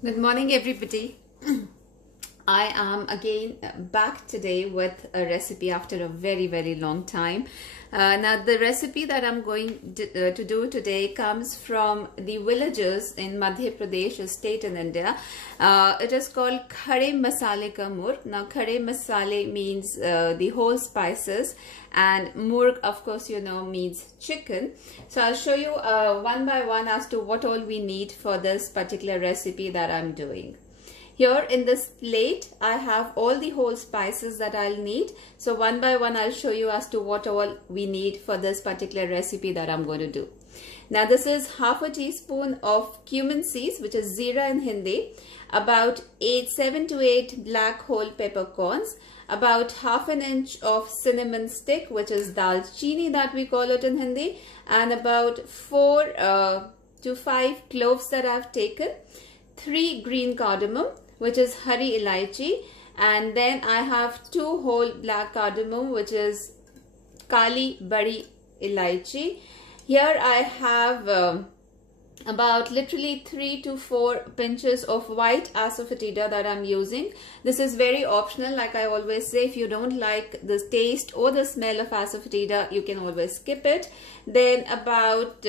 Good morning, everybody. I am again back today with a recipe after a very long time. Now the recipe that I'm going to do today comes from the villages in Madhya Pradesh, a state in India. It is called KHADAY MASALAY KA MURG. Now KHADAY masale means the whole spices, and murg, of course you know, means chicken. So I'll show you one by one as to what all we need for this particular recipe that I'm doing. Here in this plate, I have all the whole spices that I'll need. So one by one, I'll show you as to what all we need for this particular recipe that I'm going to do. Now this is half a teaspoon of cumin seeds, which is zira in Hindi, about 7 to 8 black whole peppercorns, about half an inch of cinnamon stick, which is dalchini that we call it in Hindi, and about 4 to 5 cloves that I've taken, 3 green cardamom, which is hari elaichi, and then I have 2 whole black cardamom, which is kali badi elaichi. Here I have about literally 3 to 4 pinches of white asafoetida that I'm using. This is very optional. Like I always say, if you don't like the taste or the smell of asafoetida, you can always skip it. Then about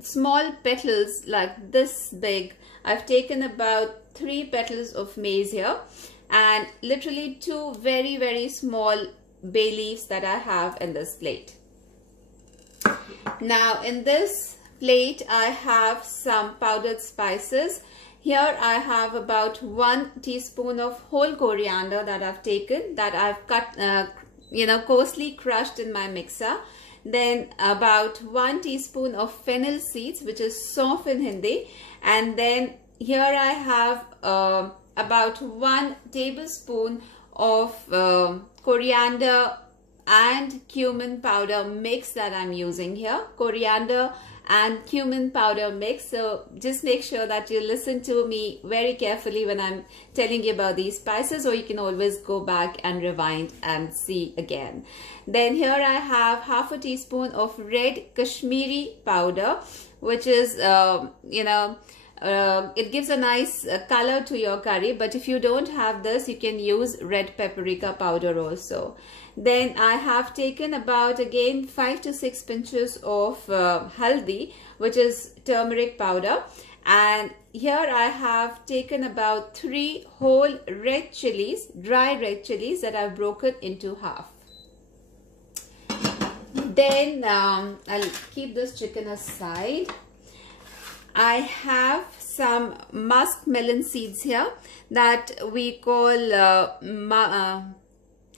small petals like this big, I've taken about 3 petals of maize here, and literally 2 very small bay leaves that I have in this plate. Now in this plate I have some powdered spices. Here I have about 1 teaspoon of whole coriander that I've taken, that I've cut coarsely crushed in my mixer. Then about 1 teaspoon of fennel seeds, which is saunf in Hindi, and then here I have about 1 tablespoon of coriander and cumin powder mix that I'm using here. Coriander and cumin powder mix. So just make sure that you listen to me very carefully when I'm telling you about these spices, or you can always go back and rewind and see again. Then here I have half a teaspoon of red Kashmiri powder, which is it gives a nice color to your curry, but if you don't have this, you can use red paprika powder also. Then I have taken about again 5 to 6 pinches of haldi, which is turmeric powder, and here I have taken about 3 whole red chilies, dry red chilies, that I've broken into half. Then I'll keep this chicken aside. I have some musk melon seeds here that we call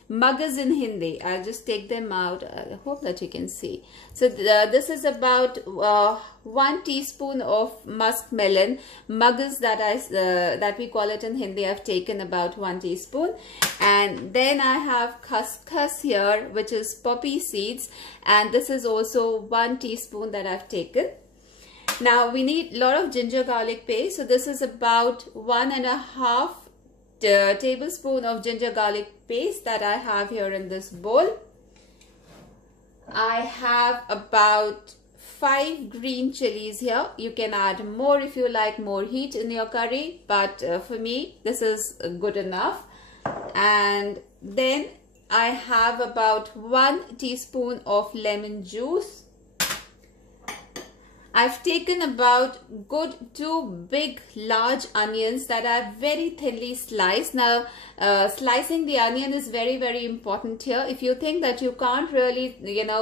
magas in Hindi. I'll just take them out. I hope that you can see. So this is about 1 teaspoon of musk melon, magas that we call it in Hindi. I've taken about 1 teaspoon, and then I have khaskhas here, which is poppy seeds, and this is also 1 teaspoon that I've taken. Now we need a lot of ginger garlic paste. So this is about 1.5 tablespoon of ginger garlic paste that I have here in this bowl. I have about 5 green chilies here. You can add more if you like more heat in your curry, but for me this is good enough. And then I have about 1 teaspoon of lemon juice. I've taken about good 2 big large onions that are very thinly sliced. Now slicing the onion is very important here. If you think that you can't really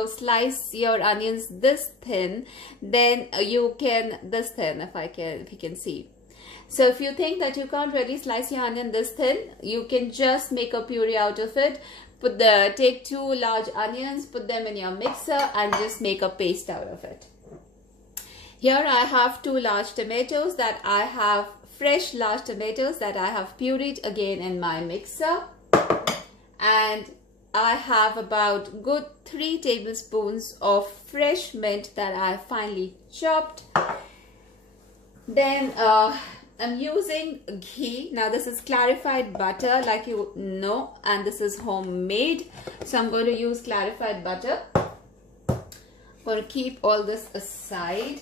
slice your onions this thin, then you can this thin, if you can see. So if you think that you can't really slice your onion this thin, you can just make a puree out of it. Take 2 large onions, put them in your mixer, and just make a paste out of it. Here I have 2 large tomatoes that I have, fresh large tomatoes that I have pureed again in my mixer. And I have about good 3 tablespoons of fresh mint that I finely chopped. Then I'm using ghee. Now this is clarified butter, like you know, and this is homemade. So I'm going to use clarified butter. I'm going to keep all this aside.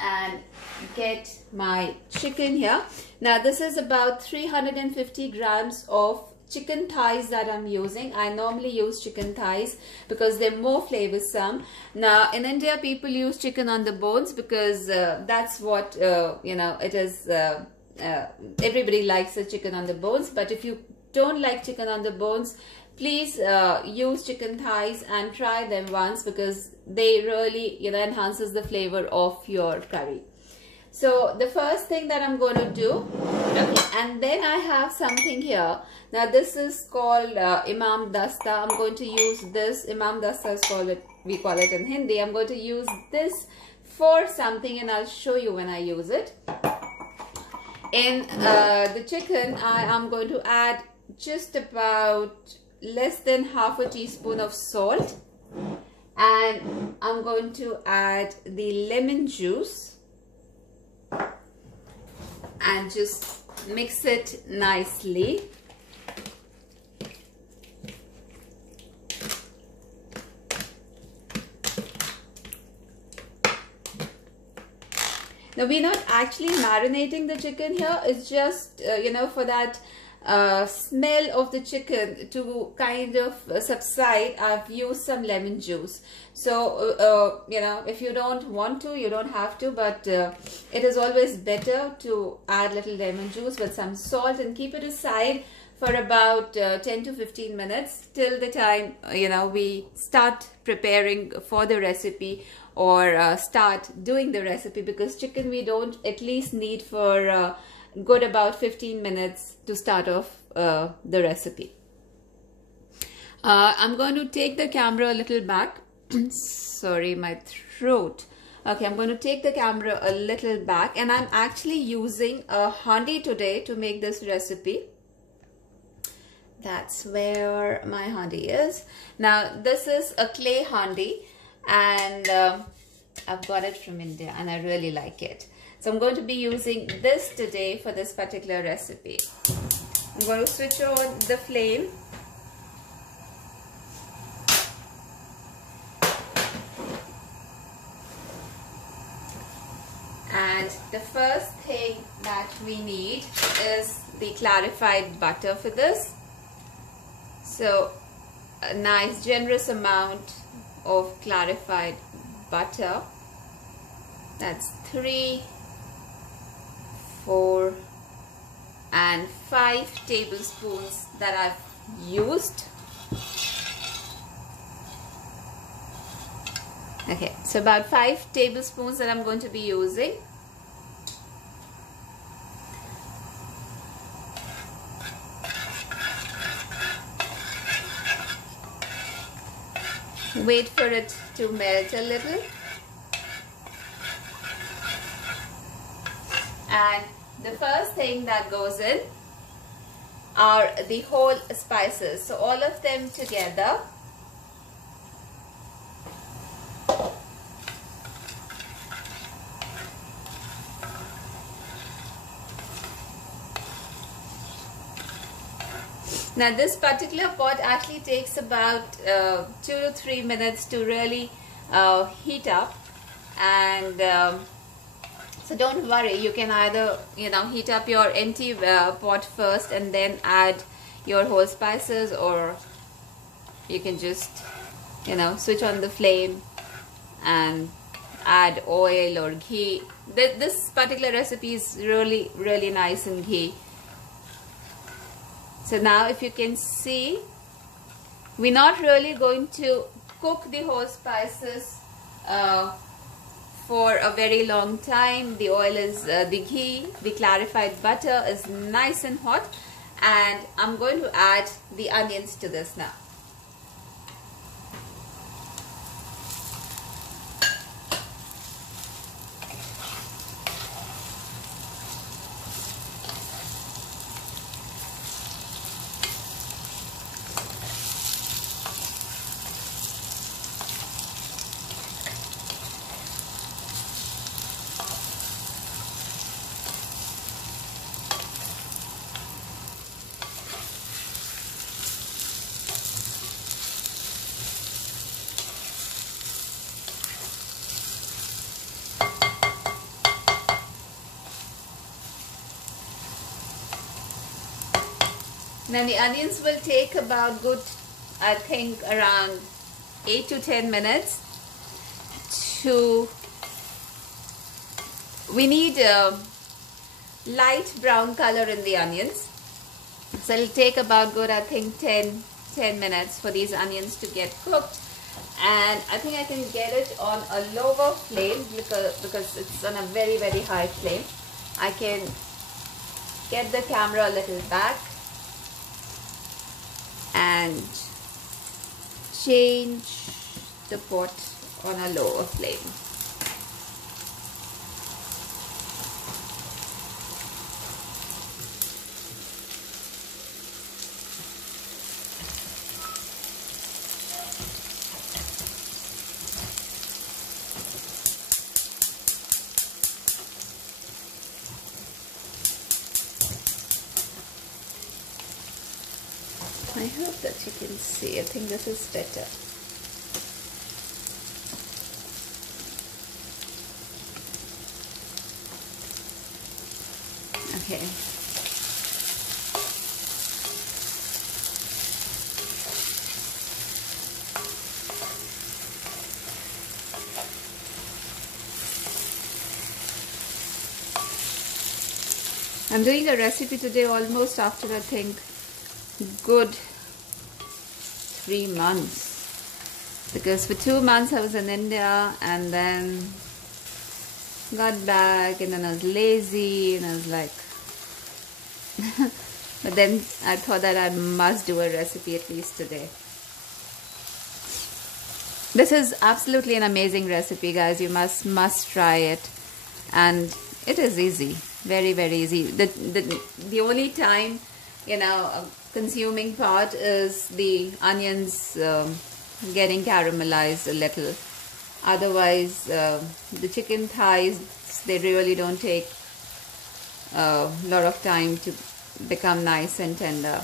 and get my chicken here. Now this is about 350 grams of chicken thighs that I'm using. I normally use chicken thighs because they're more flavorsome. Now in India, people use chicken on the bones because that's what it is. Everybody likes the chicken on the bones, but if you don't like chicken on the bones, please use chicken thighs and try them once, because they really enhances the flavor of your curry. So the first thing that I'm going to do, okay, and then I have something here. Now this is called Imam Dasta. I'm going to use this. Imam Dasta is called we call it in Hindi. I'm going to use this for something, and I'll show you when I use it. In the chicken, I am going to add just about less than half a teaspoon of salt, and I'm going to add the lemon juice and just mix it nicely. Now we're not actually marinating the chicken here. It's just for that smell of the chicken to kind of subside, I've used some lemon juice. So if you don't want to, you don't have to, but it is always better to add little lemon juice with some salt and keep it aside for about 10 to 15 minutes till the time we start preparing for the recipe or start doing the recipe, because chicken we don't at least need for good about 15 minutes to start off the recipe. I'm going to take the camera a little back. Sorry, my throat. Okay, I'm going to take the camera a little back, and I'm actually using a handi today to make this recipe. That's where my handi is. Now this is a clay handi, and I've got it from India and I really like it. So I'm going to be using this today for this particular recipe. I'm going to switch on the flame. And the first thing that we need is the clarified butter for this. So a nice generous amount of clarified butter. That's 3, 4 and 5 tablespoons that I've used. Okay, so about 5 tablespoons that I'm going to be using. Wait for it to melt a little. And the first thing that goes in are the whole spices. So all of them together. Now this particular pot actually takes about 2 to 3 minutes to really heat up, and so don't worry, you can either heat up your empty pot first and then add your whole spices, or you can just switch on the flame and add oil or ghee. This particular recipe is really nice in ghee. So now if you can see, we're not really going to cook the whole spices for a very long time. The oil is, the ghee, the clarified butter is nice and hot, and I'm going to add the onions to this now. Now the onions will take about good, I think, around 8 to 10 minutes to, we need a light brown color in the onions. So it'll take about good, I think, 10 minutes for these onions to get cooked. And I think I can get it on a lower flame because it's on a very, very high flame. I can get the camera a little back and change the pot on a lower flame. I hope that you can see. I think this is better. Okay. I'm doing a recipe today almost after, I think, good 3 months, because for 2 months I was in India and then got back and then I was lazy and I was like but then I thought that I must do a recipe at least today. This is absolutely an amazing recipe, guys. You must try it, and it is easy, very, very easy. The only time, you know, consuming part is the onions getting caramelized a little. Otherwise, the chicken thighs, they really don't take a lot of time to become nice and tender.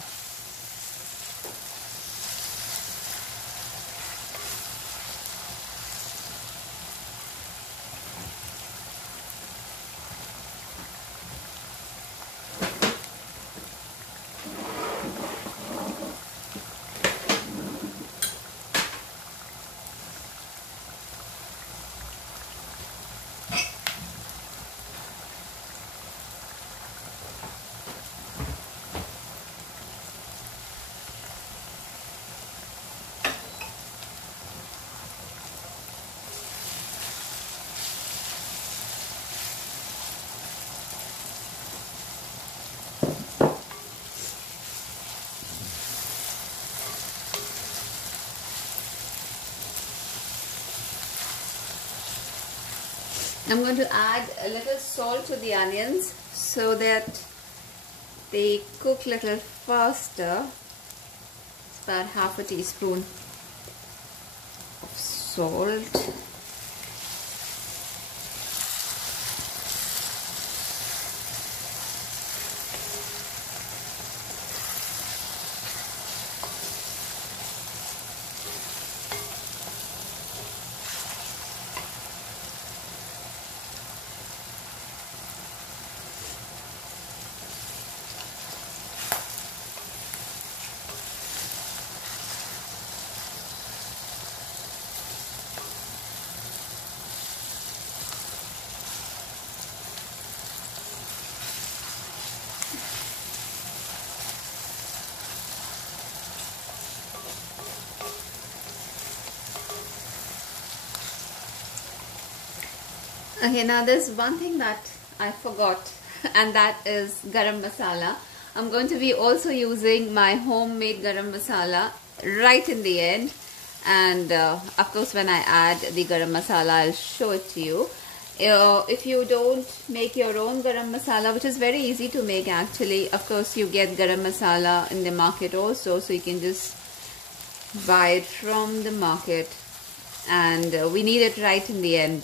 I'm going to add a little salt to the onions so that they cook a little faster. It's about half a teaspoon of salt. Okay, now there's one thing that I forgot, and that is garam masala. I'm going to be also using my homemade garam masala right in the end, and of course when I add the garam masala I'll show it to you. If you don't make your own garam masala, which is very easy to make actually, of course you get garam masala in the market also, so you can just buy it from the market, and we need it right in the end,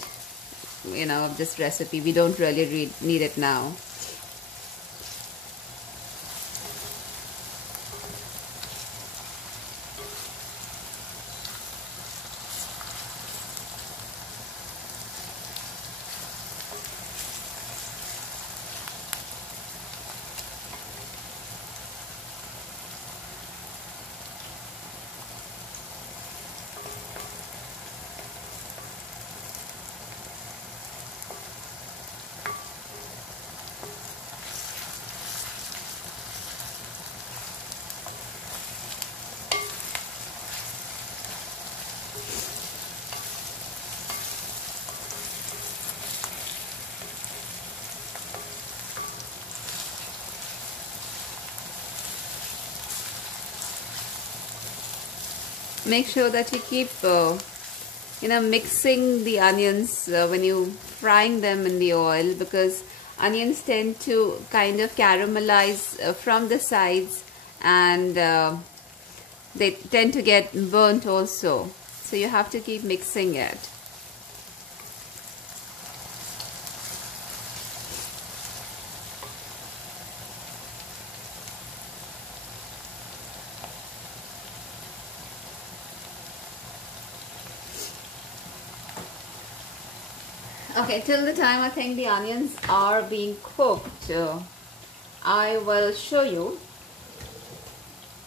you know, of this recipe. We don't really need it now. make sure that you keep mixing the onions when you frying them in the oil, because onions tend to kind of caramelize from the sides, and they tend to get burnt also, so you have to keep mixing it. Okay, till the time I think the onions are being cooked, I will show you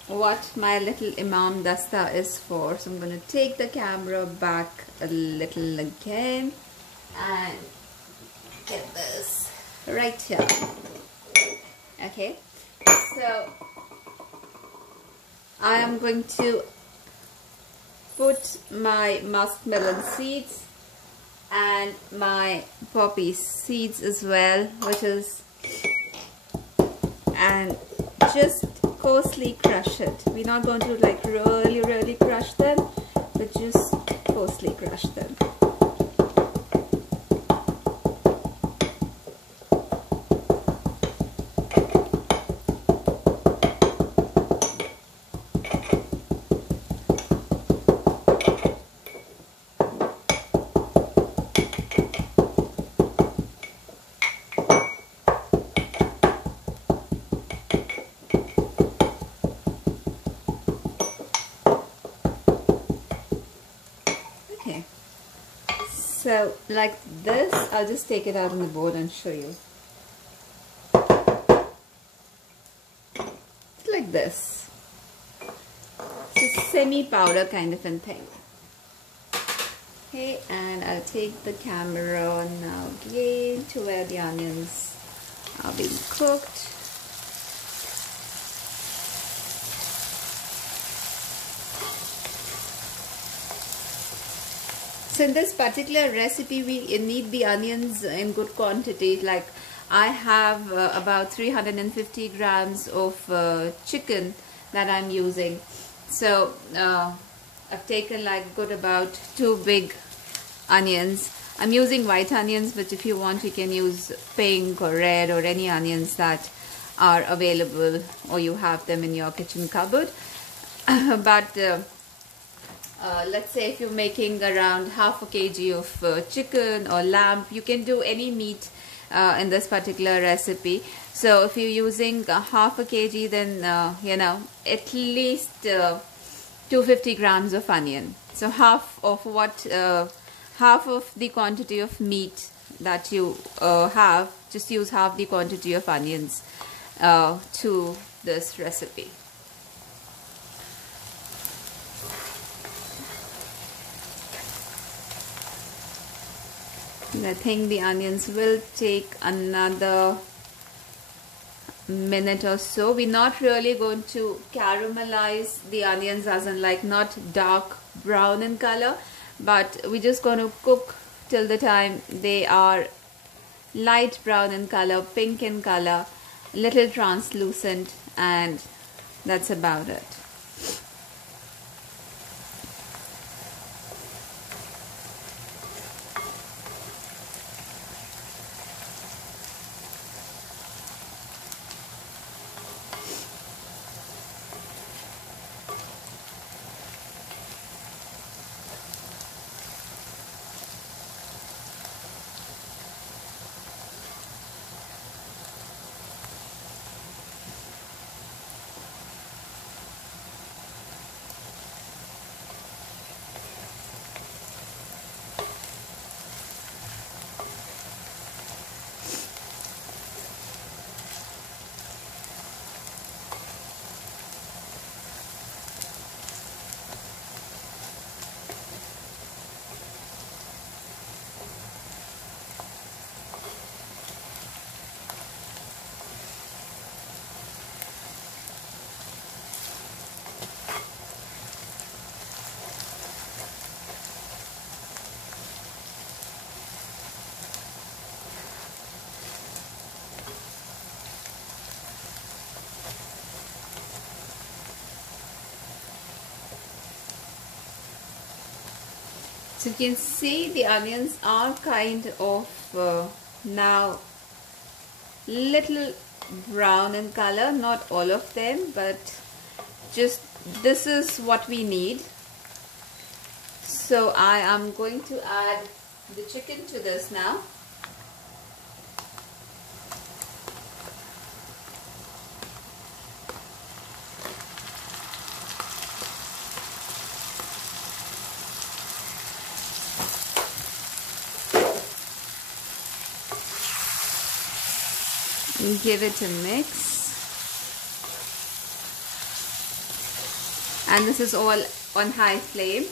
what my little Imam Dasta is for. So I'm going to take the camera back a little again and get this right here. Okay, so I am going to put my muskmelon seeds and my poppy seeds as well, and just coarsely crush it. We're not going to like really crush them, but just coarsely crush them. So like this, I'll just take it out on the board and show you. Like this. It's a semi-powder kind of a thing. Okay, and I'll take the camera now again to where the onions are being cooked. So in this particular recipe, we need the onions in good quantity. Like I have about 350 grams of chicken that I'm using. So I've taken like good about 2 big onions. I'm using white onions, but if you want, you can use pink or red or any onions that are available or you have them in your kitchen cupboard. But let's say if you're making around half a kg of chicken or lamb, you can do any meat in this particular recipe. So if you're using half a kg, then at least 250 grams of onion. So half of the quantity of meat that you have, just use half the quantity of onions to this recipe. I think the onions will take another minute or so. We're not really going to caramelize the onions, as in like not dark brown in color, but we're just going to cook till the time they are light brown in color, pink in color, little translucent, and that's about it. So you can see the onions are kind of now little brown in color, not all of them, but just this is what we need. So I am going to add the chicken to this now. Give it a mix, and this is all on high flame.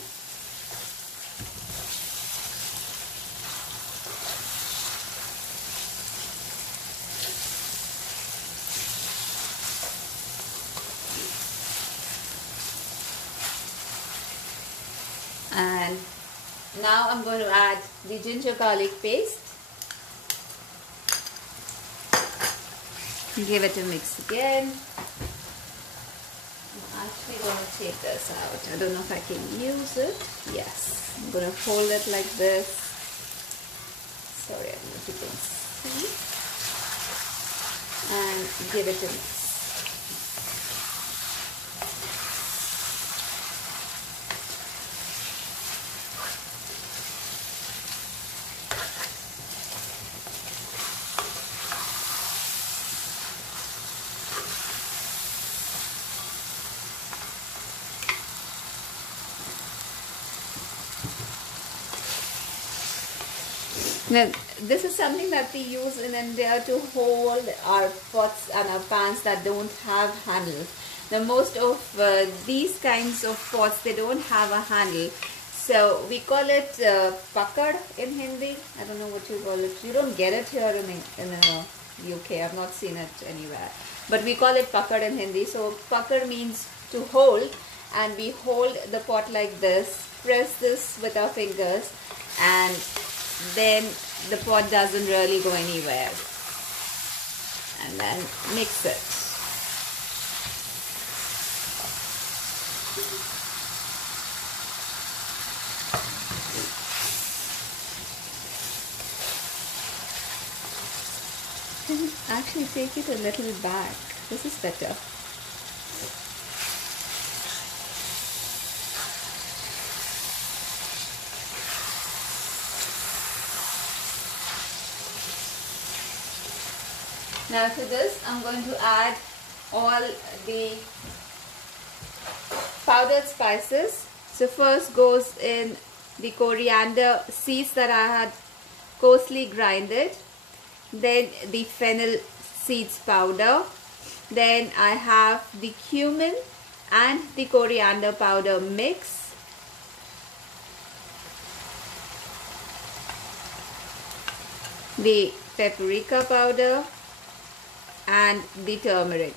And now I'm going to add the ginger garlic paste. Give it a mix again. I'm actually going to take this out. I don't know if I can use it. Yes. I'm going to fold it like this. Sorry, I don't know if you can see. And give it a mix. Now, this is something that we use in India to hold our pots and our pans that don't have handles. Now, most of these kinds of pots, they don't have a handle. So, we call it pakad in Hindi. I don't know what you call it. You don't get it here in UK. I've not seen it anywhere. But we call it pakad in Hindi. So, pakad means to hold. And we hold the pot like this. Press this with our fingers. And then the pot doesn't really go anywhere, and then mix it. Actually take it a little back. This is better. Now to this, I'm going to add all the powdered spices. So first goes in the coriander seeds that I had coarsely grinded. Then the fennel seeds powder. Then I have the cumin and the coriander powder mix. The paprika powder and the turmeric.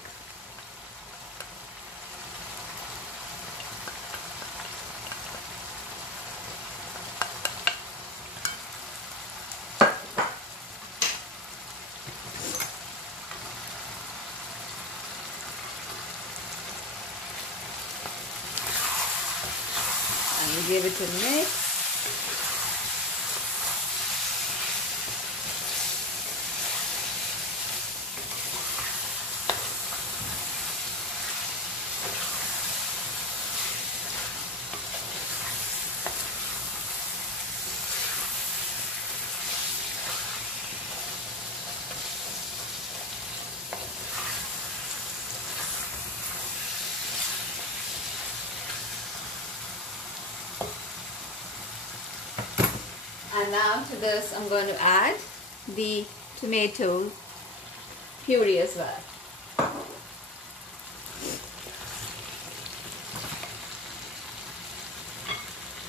And give it a mix. And now to this I'm going to add the tomato puree as well.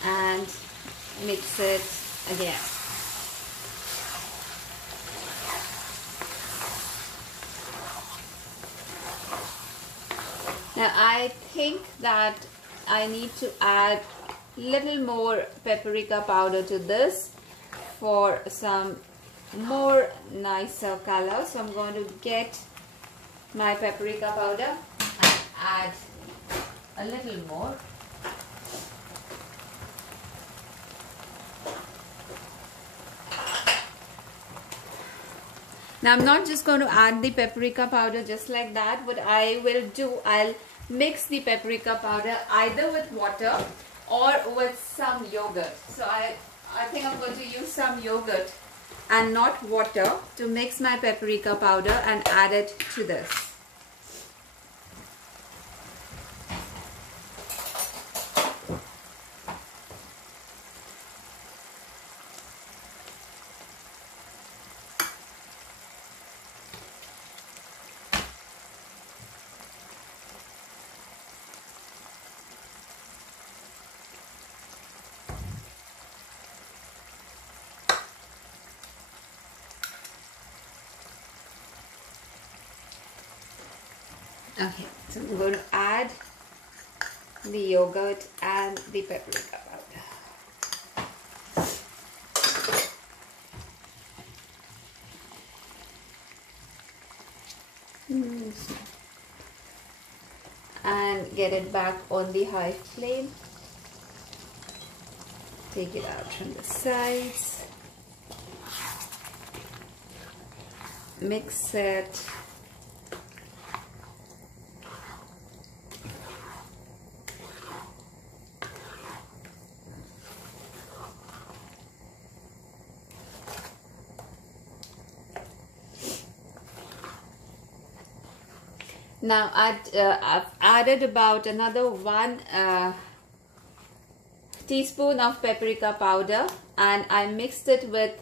And mix it again. Now I think that I need to add little more paprika powder to this for some more nicer color. So I'm going to get my paprika powder and add a little more. Now I'm not just going to add the paprika powder just like that. What I will do, I'll mix the paprika powder either with water or with some yogurt. So I think I'm going to use some yogurt and not water to mix my paprika powder and add it to this. Okay, so I'm going to add the yogurt and the paprika powder. And get it back on the high flame. Take it out from the sides. Mix it. Now I've added about another 1 teaspoon of paprika powder, and I mixed it with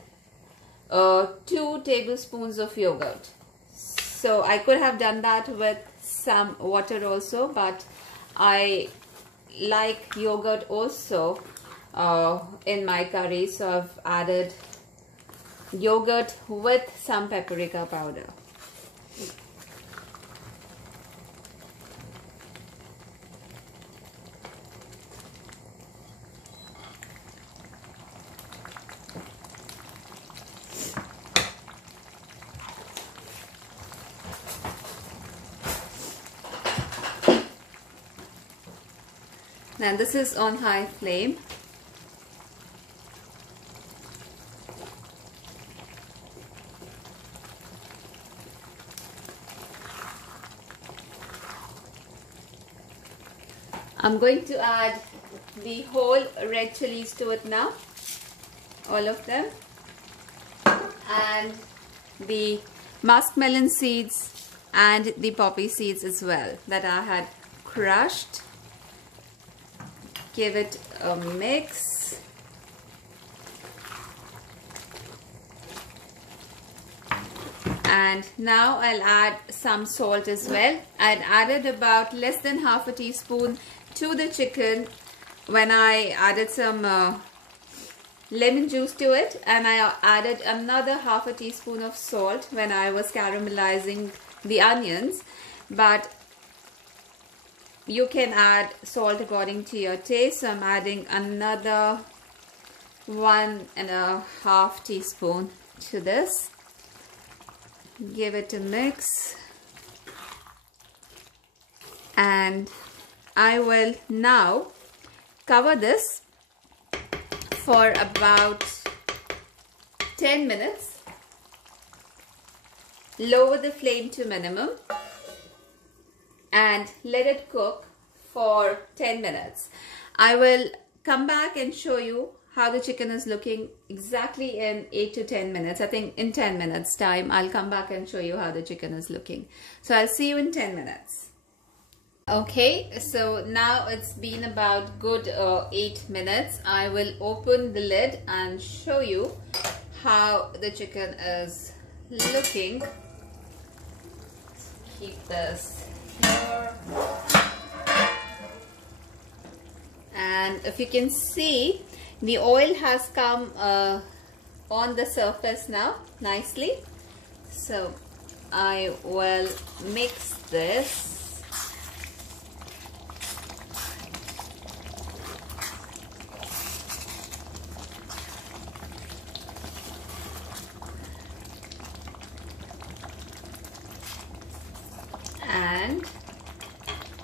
2 tablespoons of yogurt. So I could have done that with some water also, but I like yogurt also in my curry, so I've added yogurt with some paprika powder. Now this is on high flame. I'm going to add the whole red chilies to it now, all of them, and the muskmelon seeds and the poppy seeds as well that I had crushed. Give it a mix. And now I'll add some salt as well. I'd added about less than half a teaspoon to the chicken when I added some lemon juice to it, and I added another half a teaspoon of salt when I was caramelizing the onions. But you can add salt according to your taste. So I'm adding another 1.5 teaspoon to this. Give it a mix, and I will now cover this for about 10 minutes. Lower the flame to minimum and let it cook for 10 minutes. I will come back and show you how the chicken is looking exactly in 8 to 10 minutes. I think in 10 minutes time I'll come back and show you how the chicken is looking. So I'll see you in 10 minutes. Okay, so now it's been about good 8 minutes. I will open the lid and show you how the chicken is looking. Keep this here. And if you can see, the oil has come on the surface now nicely. So I will mix this. And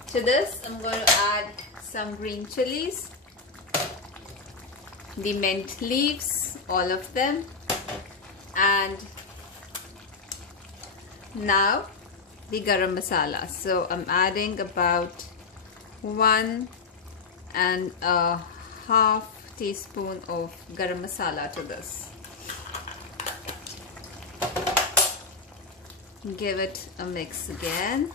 to this I'm going to add some green chilies, the mint leaves, all of them, and Now the garam masala. So I'm adding about 1.5 teaspoon of garam masala to this. Give it a mix again.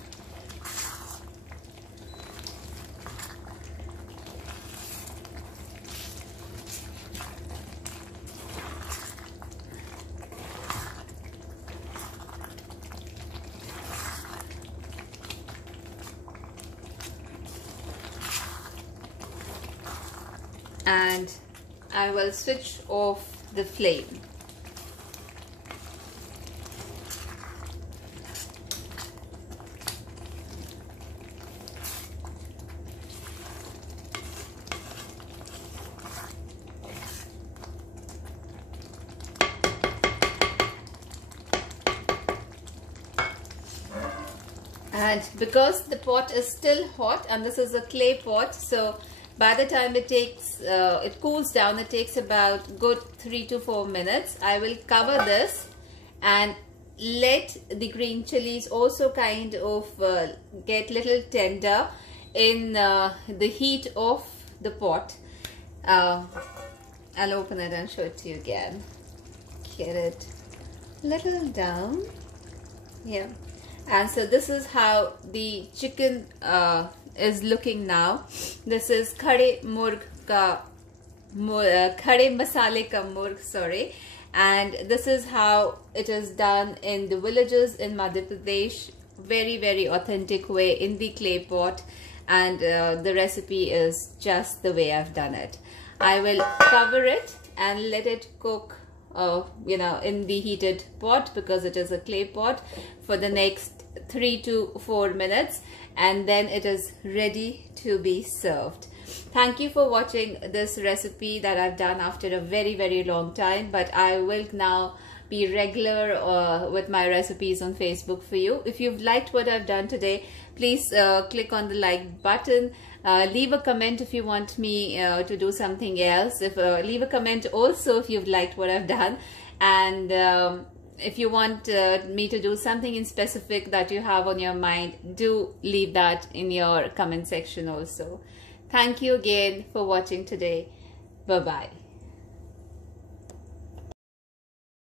And I will switch off the flame. And because the pot is still hot and this is a clay pot, so by the time it cools down, it takes about good 3 to 4 minutes. I will cover this and let the green chilies also kind of get little tender in the heat of the pot. I'll open it and show it to you again. Get it little down. Yeah. And so this is how the chicken is looking now. This is KHADAY Masalaay Ka Murg, sorry. And this is how it is done in the villages in Madhya Pradesh. Very, very authentic way in the clay pot. And the recipe is just the way I've done it. I will cover it and let it cook in the heated pot, because it is a clay pot, for the next 3 to 4 minutes, and then it is ready to be served. Thank you for watching this recipe that I've done after a very, very long time, but I will now be regular with my recipes on Facebook for you. If you've liked what I've done today, please click on the like button. Leave a comment if you want me to do something else. Leave a comment also if you've liked what I've done, and if you want me to do something in specific that you have on your mind, do leave that in your comment section also. Thank you again for watching today. Bye bye.